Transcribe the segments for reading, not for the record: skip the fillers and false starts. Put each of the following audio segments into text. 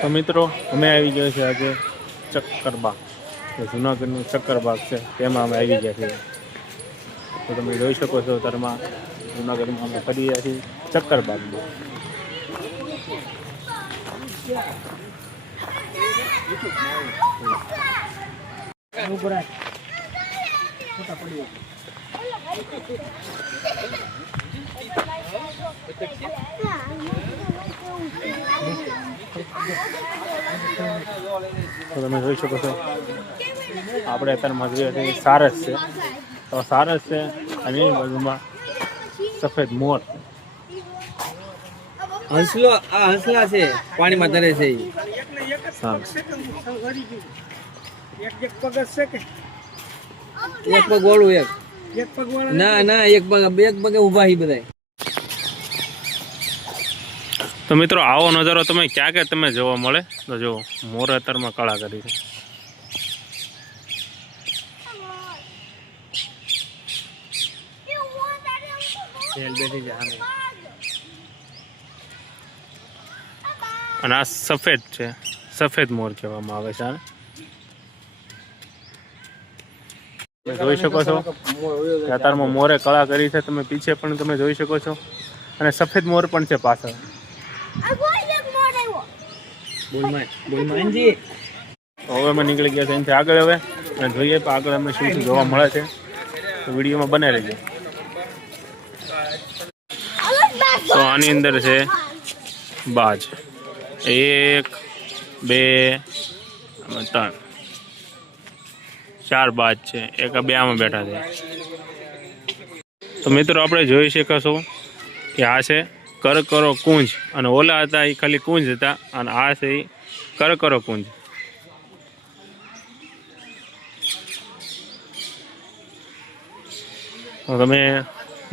તો મિત્રો અમે આવી ગયા છે આજે ચક્કરબાગ, જુનાગઢનું ચક્કરબાગ છે તેમાં અમે આવી ગયા છીએ. તો તમે જોઈ શકો છો અત્યારમાં જુનાગઢમાં અમે ફરી રહ્યા છીએ ચક્કરબાગમાં. તો તમે જોઈ શકો છો આપણે અત્યારમાં જોઈએ છીએ સારસ છે. તો સારસ છે અને એની બાજુમાં સફેદ મોર. હંસલો આ હંસલા છે પાણીમાં તરે છે. એક પગ ઓળું એક ના ના એક પગે ઉભા હી બધા. તો મિત્રો આવો નજારો તમે ક્યાં કે તમે જોવા મળે તો જો મોર અત્યારમાં કળા કરી છે. અને આ સફેદ છે, સફેદ મોર કહેવામાં આવે છે. તમે જોઈ શકો છો કે અત્યારમાં મોરે કળા કરી છે. તમે પીછે પણ તમે જોઈ શકો છો અને સફેદ મોર પણ છે પાછળ. હવે અમે નીકળી ગયા છે એનાથી આગળ હવે અને જોઈએ પણ આગળ અમે શું શું જોવા મળે છે. તો વિડીયોમાં બને રહેજો. તો આની અંદર છે બાજ 1 2 3 4 બાજ છે. એક આ બે આમાં બેઠા છે. તો મિત્રો આપણે જોઈ શકશો કે આ છે કરકરો કુંજ અને ઓલા હતા એ ખાલી કુંજ હતા અને આ છે એ કરકરો કુંજ. તમે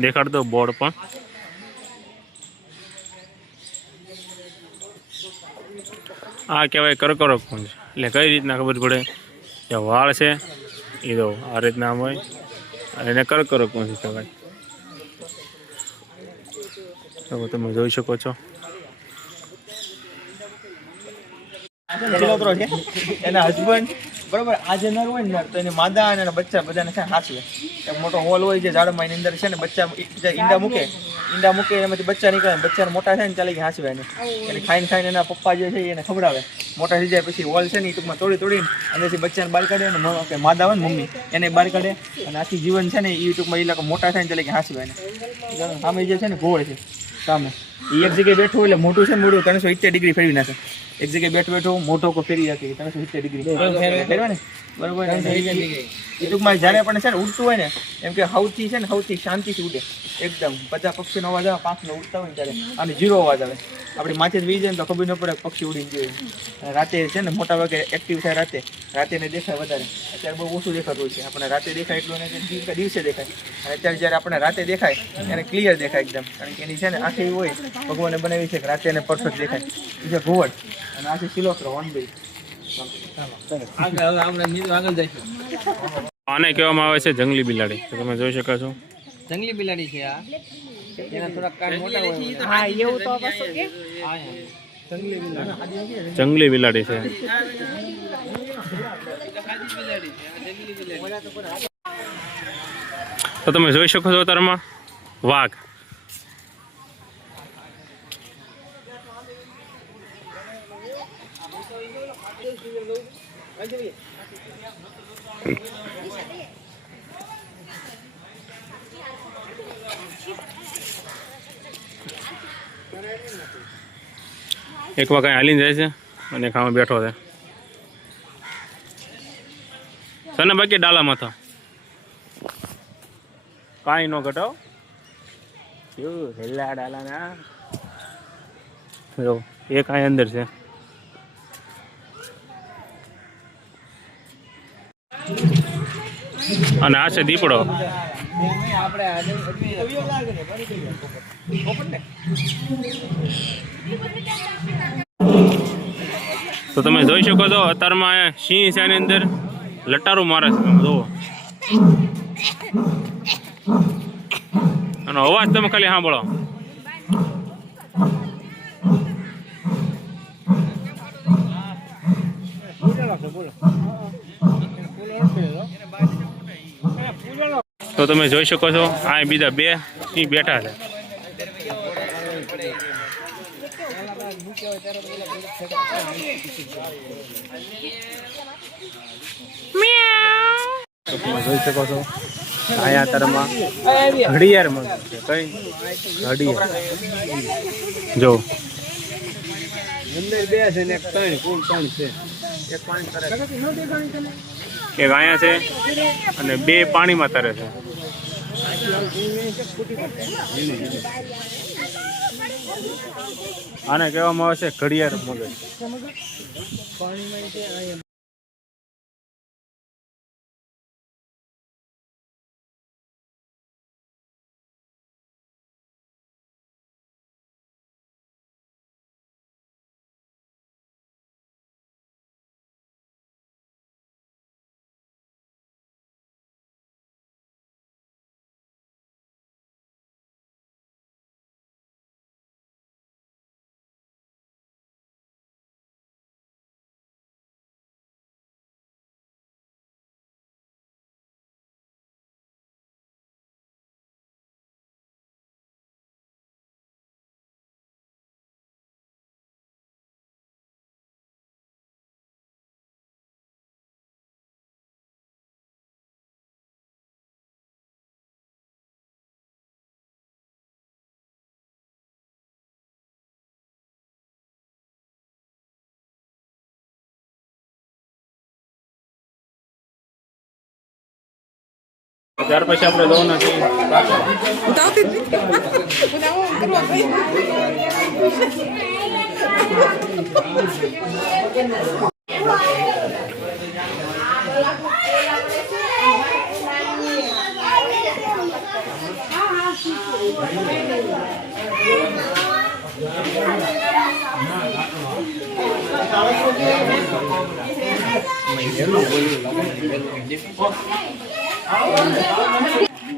દેખાડ દો બોર્ડ પણ. આ કહેવાય કરકરો કુંજ. એટલે કઈ રીતના ખબર પડે કે વાળ છે એ તો આ રીતના હોય અને એને કરકરો કુંજ કહેવાય. તો તમે જોઈ શકો છો એના હસબન્ડ બરોબર આજે નર હોય ને તો એને માદા અને બચ્ચા બધાને છે હાંસવે. એક મોટો હોલ હોય છે ઝાડમાં, એની અંદર છે ને બચ્ચા ઈંડા મૂકે એનામાંથી બચ્ચા નીકળે. બચ્ચા મોટા થાય ને ચાલે કે હાંસવે એને ખાઈને એના પપ્પા જે છે એને ખવડાવે. મોટા થઈ જાય પછી હોલ છે ને એ ટૂંકમાં તોડીને અંદરથી બચ્ચાને બહાર કાઢે અને માદા હોય ને મમ્મી એને બહાર કાઢે અને આખી જીવન છે ને એ ટૂંકમાં એ લોકો મોટા થાય ને ચાલે કે હાંસવે એને. સામે જે છે ને ઘોળ છે સામે એ એક જગ્યાએ બેઠું એટલે મોટું છે ને મોટું 370 ડિગ્રી ફેરવી નાખે. એક જગ્યાએ બેઠો મોટો કો ફેરી નાખે 370 ડિગ્રી ફેરવે ને બરોબર. એ ટૂંકમાં જ્યારે પણ છે ને ઉડતું હોય ને એમ કે સૌથી છે ને સૌથી શાંતિથી ઉડે એકદમ. બધા પક્ષીનો અવાજ આવે પાંખને ઉડતા હોય ને ત્યારે અને 0 અવાજ આવે. આપણી માથે વી જાય ને તો ખબર ન પડે પક્ષી ઉડીને જોઈએ. રાતે છે ને મોટા ભાગે એક્ટિવ થાય રાતે ને દેખાય વધારે. અત્યારે બહુ ઓછું દેખાતું હોય છે. આપણે રાતે દેખાય એટલું ને દિવસે દેખાય. અને અત્યારે જ્યારે આપણે રાતે દેખાય એને ક્લિયર દેખાય એકદમ. કારણ કે એની છે ને આંખ એવી હોય ભગવાને બનાવી છે કે રાતે એને પરફેક્ટ દેખાય. એ છે ઘુવડ અને આ છે સિલોત્રો ઓનબી. આને કહેવામાં આવે છે જંગલી બિલાડી. તો તમે જોઈ શકો છો જંગલી બિલાડી છે આ. એના થોડા કાન મોટા હોય. હા એવું તો બસ કે જંગલી બિલાડી છે. તો તમે જોઈ શકો છો અત્યારમાં વાઘ. એક વાર કઈ હાલીને જાય છે અને ખાવા બેઠો છે. સને બાકી ડાલામાં તો કાંઈ ન ઘટાવ. કેવું હેલા ડાલાના જો એક આ અંદર છે. અને આ છે દીપડો. તો તમે જોઈ શકો છો અત્યારમાં સિંહ છે એની અંદર લટારું મારે છે. તમે જુઓ આનો અવાજ તમે ખાલી સાંભળો. તો તમે જોઈ શકો છો આ બીજા બે સિંહ બેઠા છે. તો તમે જોઈ શકો છો અહીંયા તરમાં ઘડિયાળ મળે છે. કઈ ઘડિયાળ જો એક અહીંયા છે અને બે પાણીમાં તરે છે. આને કહેવામાં આવે છે ઘડિયાળ મગજ. ત્યાર પછી આપણે જવાના છીએ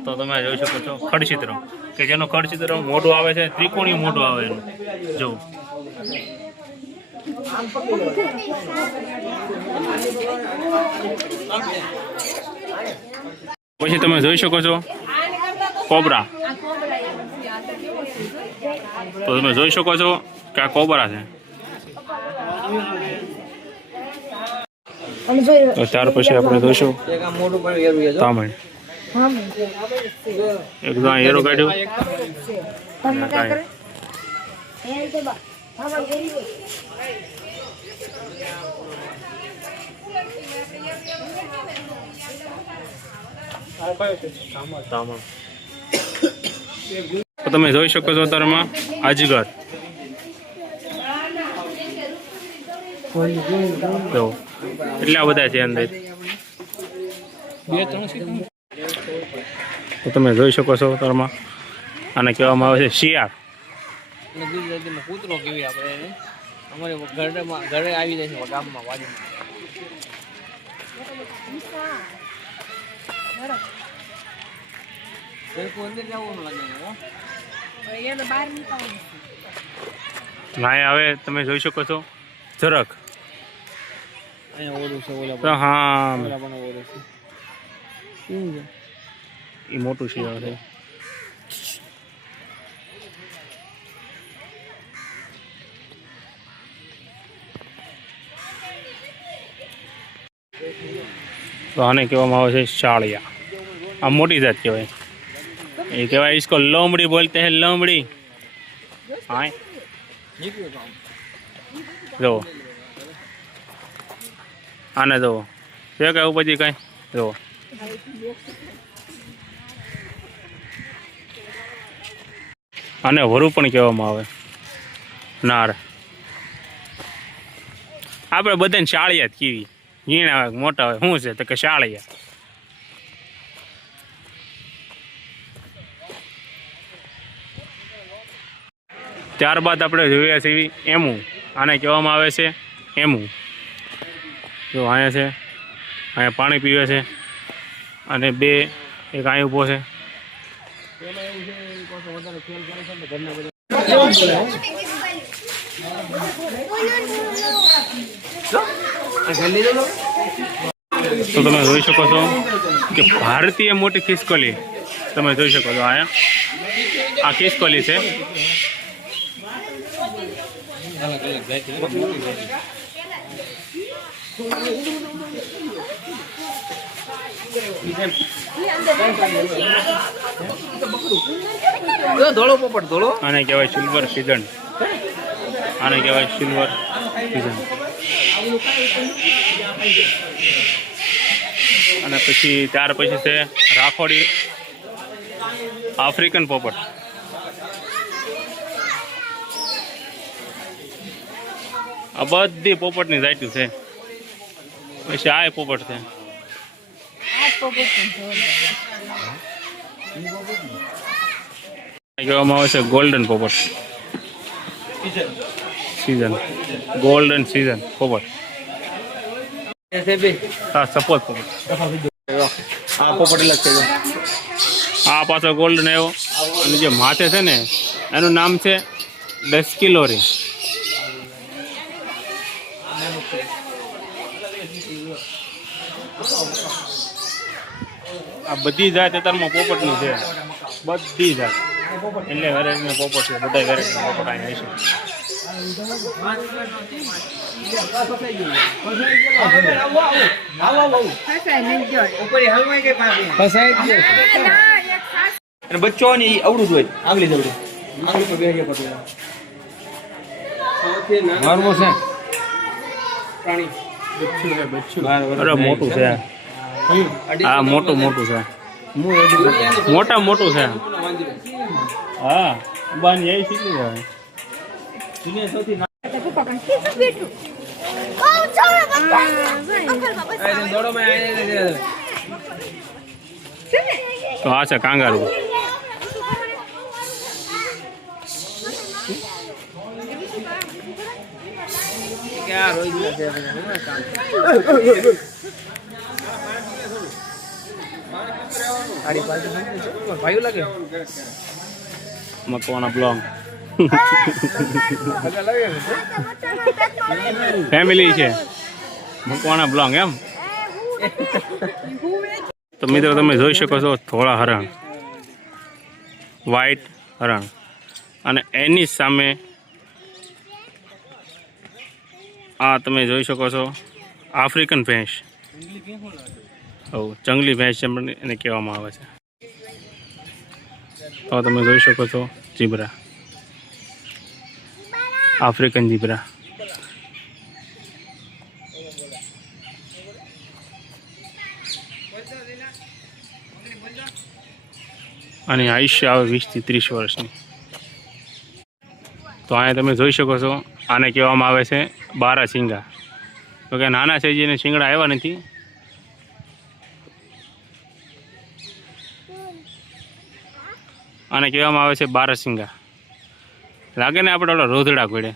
તો તમે જોઈ શકો છો ખડચિત્ર કે જેનો ખડચિત્ર મોઢું આવે છે, ત્રિકોણીય મોઢું આવે એનું જો. પછી તમે જોઈ શકો છો કોબરા. તો તમે જોઈ શકો છો કે આ કોબરા છે. તો ત્યાર પછી આપણે જોઈશું તામણ. એકદમ હેરો કાઢ્યું તો તમે જોઈ શકો છો તારમાં અજગર. એટલા બધા છે અંદર. તો તમે જોઈ શકો છો તારમાં આને કહેવામાં આવે છે શિયાળ. ગુજરાતીમાં કૂતરો કેવી આપણે એને અમારે ઘરે આવી જાય છે ગામમાં વાડીમાં. ના હવે તમે જોઈ શકો છો ઝરખ. હા એ મોટું શિયાળ છે. તો આને કહેવામાં આવે છે શાળિયા. આ મોટી જાત કહેવાય. એ કહેવાય इसको लोमड़ी बोलते हैं लोमड़ी. હા જો આને જો છે કઈ પછી કઈ જો આને વરુ પણ કહેવામાં આવે નાર. આપણે બધાને શાળિયા જ કીવી. ઝીણા હોય મોટા હોય શું છે તો કે શાળિયા. ત્યારબાદ આપણે જોયા છીએ એમુ. આને કહેવામાં આવે છે એમુ. જો અહીંયા છે, અહીંયા પાણી પીવે છે અને બે એક અહીં ઊભો છે. તો તમે જોઈ શકો છો કે ભારતીય મોટી ખિસકોલી તમે જોઈ શકો છો. આ ખિસકોલી છે. ધોળો પોપટ ધોળો. આને કહેવાય સિલ્વર સિઝન. આને કહેવાય સિલ્વર સિઝન. અને પછી ત્યાર પછી છે રાખોડી આફ્રિકન પોપટ. આ બધી પોપટની જાતું છે. પછી આ પોપટ છે. કહેવામાં આવે છે ગોલ્ડન પોપટ સીઝન. ગોલ્ડન સીઝન પોપટ. હા સફેદ પોપટ. આ પોપટ અલગ છે. આ પાછો ગોલ્ડન આવ્યો. અને જે માથે છે ને એનું નામ છે ડસ્કીલોરી. આ બધી જાત અત્યારમાં પોપટની છે. બધી જાત એટલે વેરાયટીના પોપટ છે. બધા વેરાયટીના પોપટ અહીંયા અને બચ્ચો ને ઈ અવળું જ હોય. આગલી જવડું આગલી પર બેહી પડતું. મારવો છે પ્રાણી. બચ્ચું છે બચ્ચું. અરે મોટું છે. આ મોટું છે. મોટું છે. હા બાન જઈ શીખી જાય. દુનિયા સૌથી તો આ છે કાંગારૂ. ભાઈ લાગે મકવાના બ્લોંગ ફેમિલી છે. મકવાના બ્લોંગ એમ. તો મિત્રો તમે જોઈ શકો છો ધોળા હરણ, વ્હાઈટ હરણ, અને એની સામે આ તમે જોઈ શકો છો આફ્રિકન ભેંસ. જંગલી ભેંસ એને કહેવામાં આવે છે. તો તમે જોઈ શકો છો ઝીબ્રા, આફ્રિકન ઝીબ્રા. અને આયુષ્ય આવે 20 થી 30 વર્ષની. તો અહીંયા તમે જોઈ શકો છો આને કહેવામાં આવે છે બારાસિંગા. તો કે નાના છે જેને શિંગડા આવ્યા નથી. આને કહેવામાં આવે છે બારાસિંગા. લાગે ને આપણે ઓલો રોઝડા પડે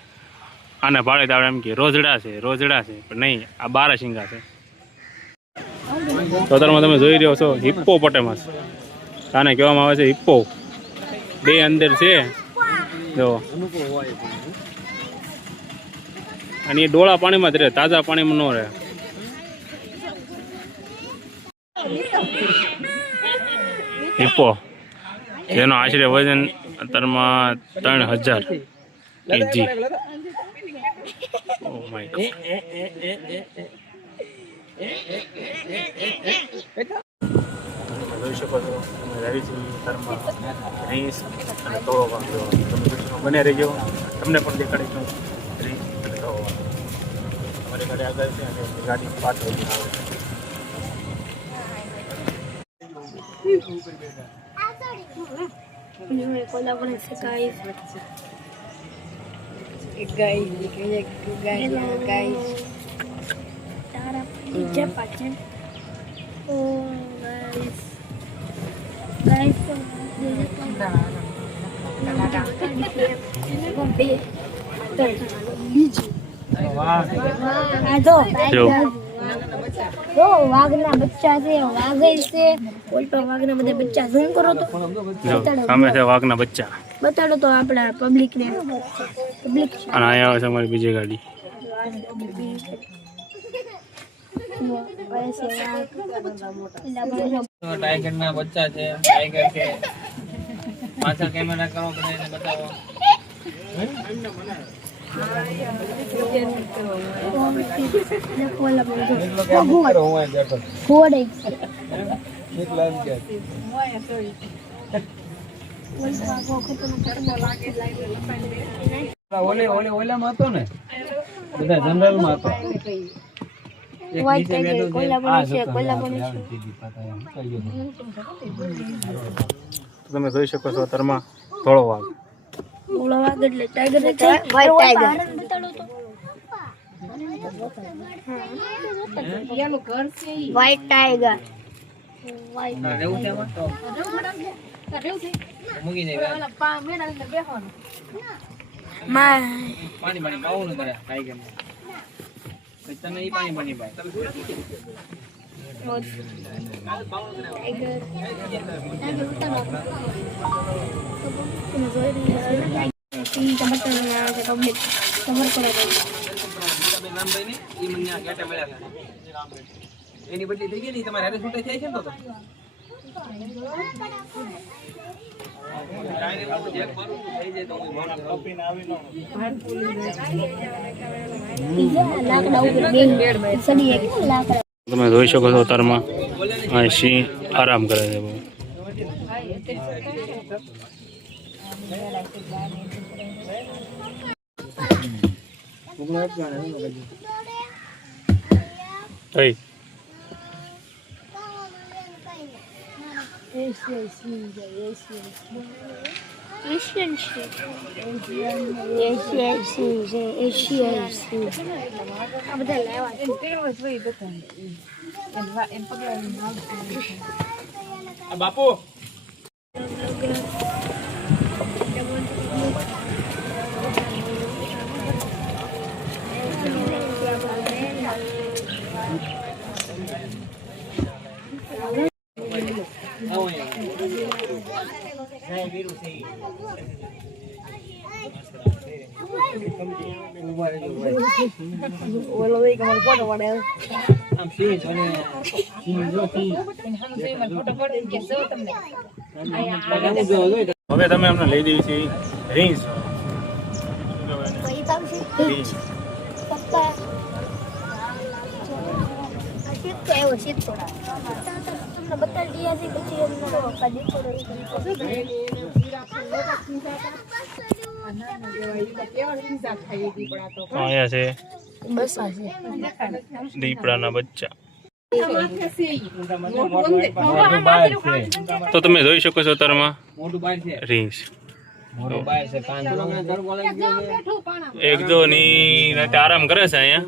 આને ભાડે તો આપણે એમ કે રોઝડા છે પણ નહીં, આ બારાસિંગા છે. તો તમે જોઈ રહ્યો છો હિપ્પોપોટેમસ. આને કહેવામાં આવે છે હિપ્પો. બે અંદર છે જો. અને એ ડોળા પાણીમાં જ રહે, તાજા પાણીમાં ન રહે. હિપ્પો જેનો આશરે વજન અત્યારમાં 3000 kg. Oh my God. જોઈ શકો છો તમે રવિજી તરમાં રીસ અને તોળો વાંધો. તમે બને રહેજો, તમને પણ દેખાડીશું રીસ અને તોળો વાંધો. અમારી ગાડી આગળ છે અને ગાડી પાછળ આવે. વાઘના બચ્ચા છે, વાઘ છે, ઉલટો વાઘના બધા બચ્ચા. ઝૂમ કરો તો સામે છે વાઘના બચ્ચા. બતાડો તો આપણા પબ્લિક ને. પબ્લિક અને અહીંયા આવે છે અમારી બીજી ગાડી. वैसे टाइगर ना बच्चा છે टाइगर के पाछળ कैमरा करो बधाने बताओ ઓલે ઓલે ઓલામાં હતો ને બધા જનરલ માં હતો White tiger, કોલા બને છે તમે જોઈ શકો છો તરમાં ધોળો વાઘ. ઓલા વાઘ એટલે ટાઈગર ને વ્હાઈટ ટાઈગર વ્હાઈટ ટાઈગર રહેવું છે એમાં તો મૂકી દે માં પાણી પાણી પાવું કરે ટાઈગર ને તને ઈ પાણી પાણી પાય એની બદલી થઈ ગઈ ને તમારે હારે છૂટાઈ થાય છે ને તો તમે જોઈ શકો છો તરમાં આ સિંહ આરામ કરે છે બહુ. Hey. Asian shit. આ બધા લેવા બાપુ હવે તમે અમને લઈ દેવી છે રીંછ. પપ્પા એવો શીત થોડા તમને બતાવી દઈએ છીએ પછી અહીંયા છે બસ આ છે દીપડાના બચ્ચા. તો તમે જોઈ શકો છો તરમાં મોટું બાર છે રીંછ. મોટું બાર છે કાન ઘર બોલાવી ગયો છે એક જો ની રાતે આરામ કરે છે અહીંયા.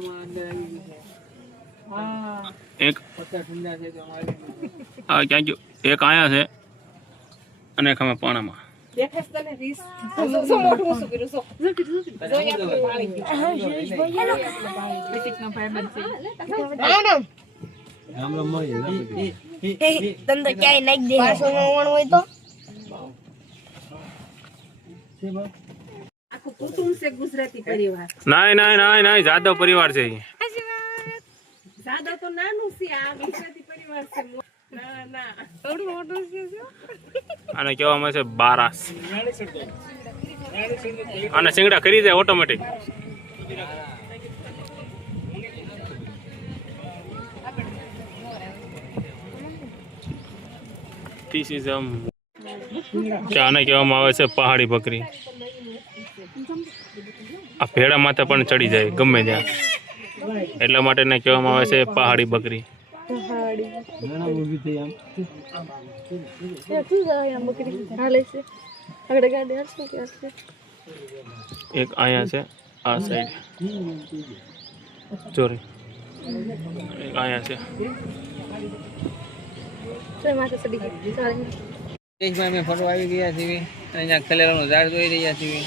એક ઠંડા છે તો અમારે આ ક્યાં ગયો? એક આયા છે અને એક અમે પાણામાં. તમને ક્યાંય નાખી દે 599 હોય તો નાય નાય નાય નાય જાદવ પરિવાર છે ઈ. આને કહેવામાં છે બારાસ. આને શિંગડા કરી જાય ઓટોમેટિક. This is કે આને કહેવામાં આવે છે પહાડી બકરી. આ ભેડા માથે પણ ચડી જાય ગમે ત્યાં, એટલા માટે એને કહેવામાં આવે છે પહાડી બકરી. એક અહીંયા છે આ સાઈડ ચોરી, એક અહીંયા છે. અમે ફરવા આવી ગયા છીએ અને અહીંયા ખલેરાનું ઝાડ જોઈ રહ્યા છીએ.